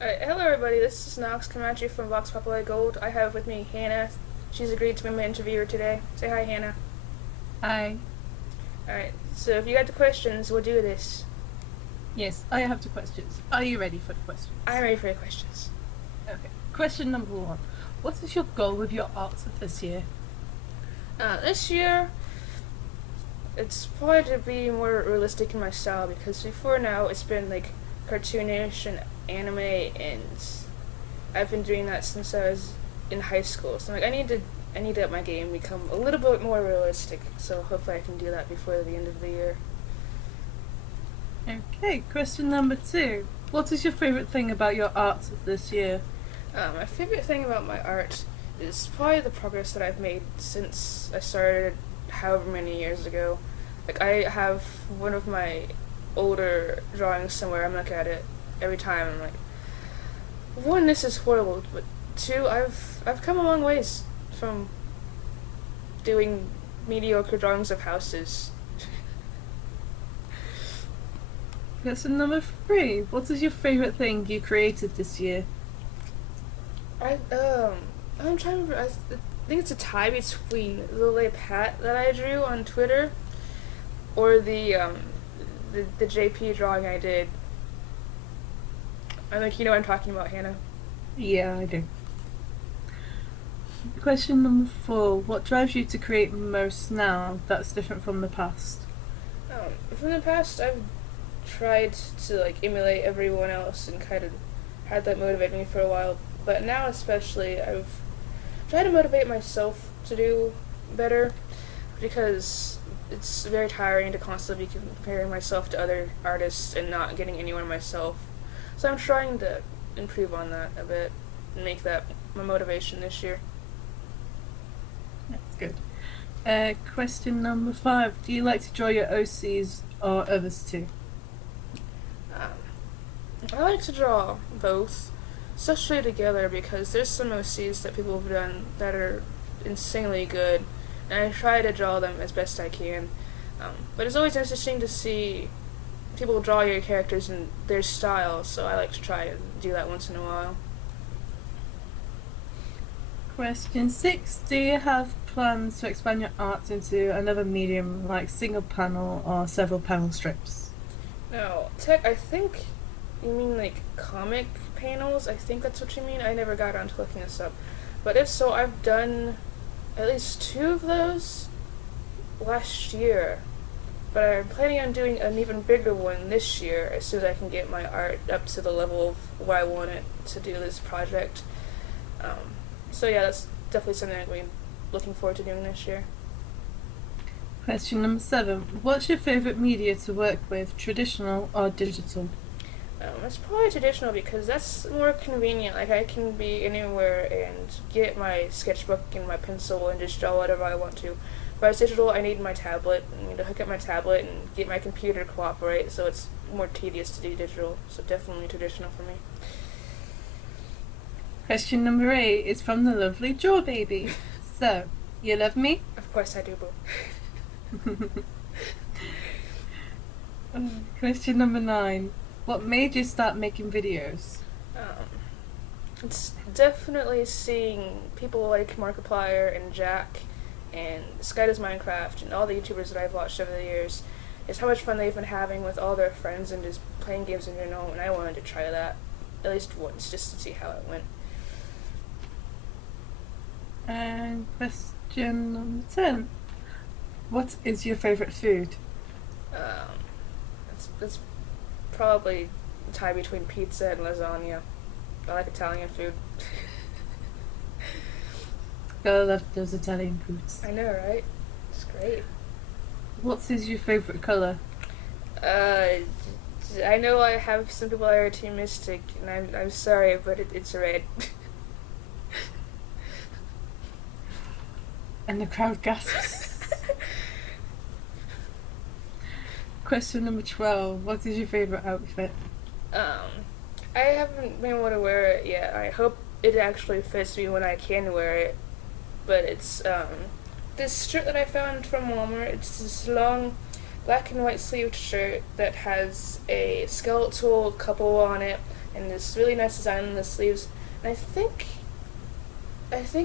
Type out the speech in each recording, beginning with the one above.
Hello everybody, this is Nox Comanche from Vox Populi Gold. I have with me Hannah. She's agreed to be my interviewer today. Say hi, Hannah. Hi. Alright, so if you got the questions, we'll do this. Yes, I have two questions. Are you ready for the I'm questions? ready for your questions. Okay. Question number one. What is your goal with your art this year? This year, it's probably to be more realistic in my style because before now it's been like cartoonish and anime, and I've been doing that since I was in high school. So I'm like, I need to have my game become a little bit more realistic. So hopefully I can do that before the end of the year. Okay, question number two. What is your favorite thing about your art this year? My favorite thing about my art is probably the progress that I've made since I started however many years ago. Like, I have one of my older drawings somewhere. I'm looking at it every time. I'm like, one, this is horrible, but two, I've come a long ways from doing mediocre drawings of houses. Question number three. What is your favorite thing you created this year? I I'm trying to remember. think it's a tie between the little hat that I drew on Twitter or the JP drawing I did. I think you know what I'm talking about, Hannah. Yeah, I do. Question number four. What drives you to create most now that's different from the past? From the past, I've tried to like emulate everyone else and kind of had that motivate me for a while. But now, especially, I've tried to motivate myself to do better because it's very tiring to constantly be comparing myself to other artists and not getting anywhere myself. So I'm trying to improve on that a bit and make that my motivation this year. That's good. Question number five. Do you like to draw your OCs or others too? Um, I like to draw both, especially together because there's some OCs that people have done that are insanely good, and I try to draw them as best I can. But it's always interesting to see people draw your characters in their style, so I like to try and do that once in a while. Question six. Do you have plans to expand your art into another medium like single panel or several panel strips? Now, tech, I think you mean like comic panels? I think that's what you mean. I never got around to looking this up. But if so, I've done at least two of those last year. But I'm planning on doing an even bigger one this year as soon as I can get my art up to the level of what I want it to do this project. Um, so yeah, that's definitely something I'm looking forward to doing this year. Question number seven. What's your favourite media to work with, traditional or digital? It's probably traditional because that's more convenient. Like I can be anywhere and get my sketchbook and my pencil and just draw whatever I want to. Whereas digital, I need my tablet. I need to hook up my tablet and get my computer to cooperate. So it's more tedious to do digital. So definitely traditional for me. Question number eight is from the lovely Jaw Baby. So, you love me? Of course I do, boo. Question number nine. What made you start making videos? Um, it's definitely seeing people like Markiplier and Jack and Sky Does Minecraft and all the YouTubers that I've watched over the years. Is how much fun they've been having with all their friends and just playing games in general, and I wanted to try that at least once just to see how it went. And question number 10. What is your favourite food? Um, it's probably a tie between pizza and lasagna. I like Italian food. Gotta love those Italian foods. I know, right? It's great. What is your favourite colour? Uh, I know I have some people that are too mystic, and I'm sorry, but it's red. And the crowd gasps. Question number 12. What is your favourite outfit? um, I haven't been able to wear it yet. I hope it actually fits me when I can wear it. But it's this shirt that I found from Walmart. It's this long black and white sleeved shirt that has a skeletal couple on it and this really nice design on the sleeves. And I think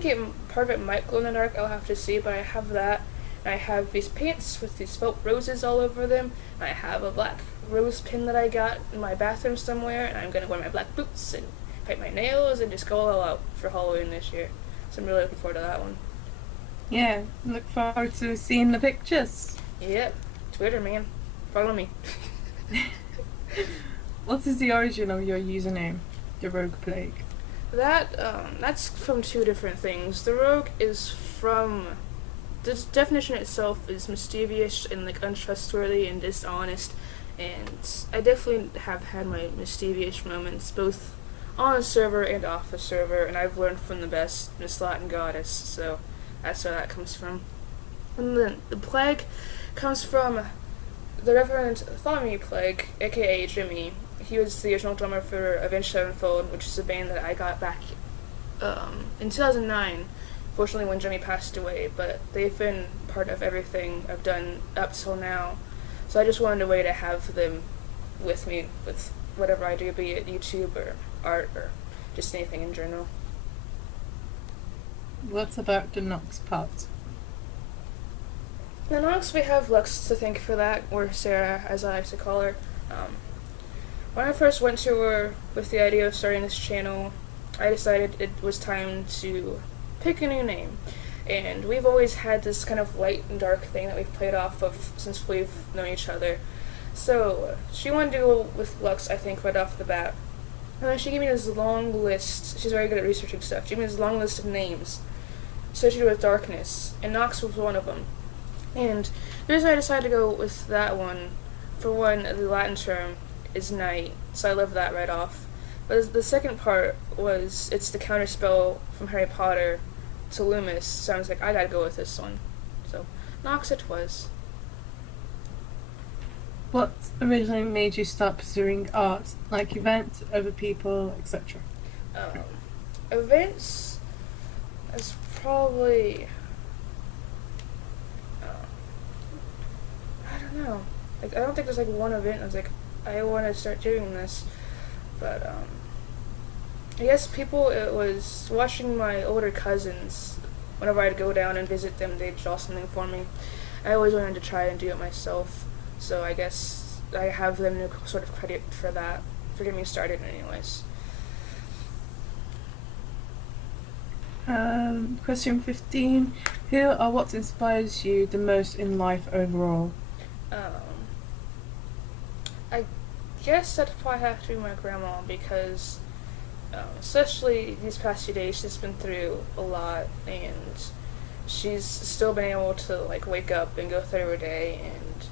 it part of it might glow in the dark. I'll have to see, but I have that. And I have these pants with these felt roses all over them. And I have a black rose pin that I got in my bathroom somewhere. And I'm gonna wear my black boots and paint my nails and just go all out for Halloween this year. So I'm really looking forward to that one. Yeah, look forward to seeing the pictures. Yep, Twitter, man, follow me. What is the origin of your username, the Rogue Plague? That's from two different things. The rogue is from the definition itself is mischievous and like untrustworthy and dishonest, and I definitely have had my mischievous moments both on the server and off the server, and I've learned from the best, Miss Latin Goddess, so that's where that comes from. And then the plague comes from the Reverend Thaumy Plague, aka Jimmy. He was the original drummer for Avenged Sevenfold, which is a band that I got back in 2009, fortunately when Jimmy passed away, but they've been part of everything I've done up till now. So I just wanted a way to have them with me with whatever I do, be it YouTube or art or just anything in general. What about the Nox part? The Nox, we have Lux to thank for that, or Sarah, as I like to call her. When I first went to her with the idea of starting this channel, I decided it was time to pick a new name. And we've always had this kind of light and dark thing that we've played off of since we've known each other. So she wanted to go with Lux, I think, right off the bat. And then she gave me this long list. She's very good at researching stuff. She gave me this long list of names associated with darkness, and Nox was one of them. And the reason I decided to go with that one, for one, the Latin term is night, so I love that right off. But the second part was, it's the counterspell from Harry Potter to Loomis, so I was like, I gotta go with this one. So, Nox it was. What originally made you start pursuing art, like events, other people, etc.? Events is probably, I don't know. Like, I don't think there's like one event I was like, I want to start doing this, but I guess people, it was watching my older cousins. Whenever I'd go down and visit them, they'd draw something for me. I always wanted to try and do it myself, so I guess I have them no sort of credit for that, for getting me started anyways. Question 15. Who or what inspires you the most in life overall? I guess that'd probably have to be my grandma, because especially these past few days she's been through a lot, and she's still been able to like wake up and go through her day, and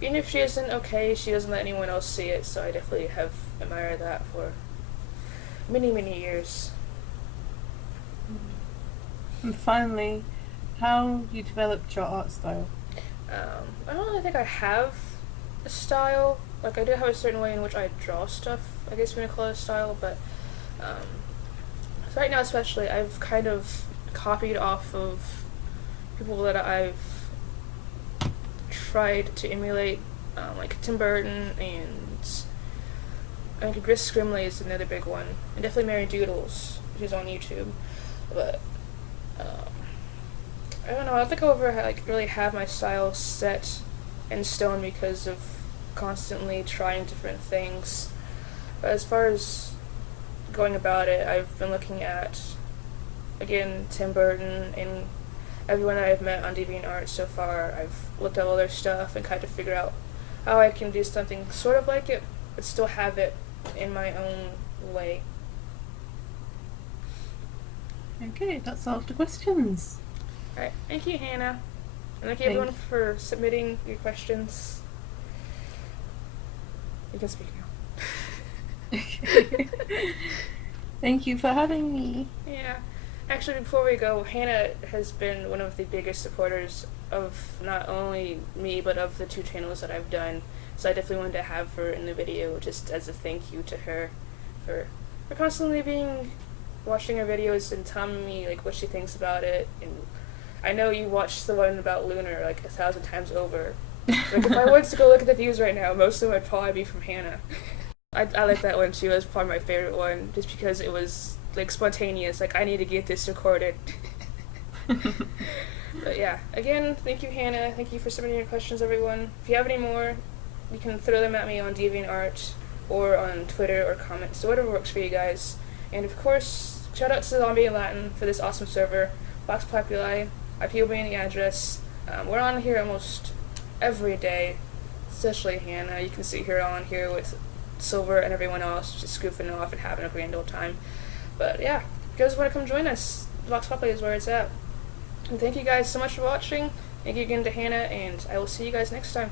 even if she isn't okay, she doesn't let anyone else see it, so I definitely have admired that for many years. And finally, how you developed your art style? I don't really think I have a style. Like, I do have a certain way in which I draw stuff, I guess you want to call it a style, but so right now especially, I've kind of copied off of people that I've tried to emulate, like Tim Burton, and I think Gris Scrimley is another big one, and definitely Mary Doodles, who's on YouTube, but I don't know, I don't think I'll ever like really have my style set in stone because of constantly trying different things. But as far as going about it, I've been looking at, again, Tim Burton and everyone that I've met on DeviantArt so far. I've looked at all their stuff and kind of figured out how I can do something sort of like it, but still have it in my own way. Okay, that's all of the questions. Alright, thank you, Hannah. And thank you Thank everyone for submitting your questions. You can speak now. Okay. Thank you for having me. Yeah. Actually, before we go, Hannah has been one of the biggest supporters of not only me, but of the two channels that I've done. So I definitely wanted to have her in the video just as a thank you to her for constantly watching her videos and telling me like what she thinks about it. And I know you watched the one about Lunar like 1,000 times over. Like, if I was to go look at the views right now, most of them would probably be from Hannah. I like that one too. It was probably my favorite one, just because it was like spontaneous. Like I need to get this recorded. But yeah, again, thank you, Hannah. Thank you for submitting your questions, everyone. If you have any more, you can throw them at me on DeviantArt or on Twitter or comments, so whatever works for you guys. And of course, shout out to Zombie in Latin for this awesome server, Vox Populi, IP will be in the address. We're on here almost every day, especially Hannah. You can see her on here with Silver and everyone else just goofing off and having a grand old time. But yeah, if you guys want to come join us, Vox Populi is where it's at. And thank you guys so much for watching. Thank you again to Hannah, and I will see you guys next time.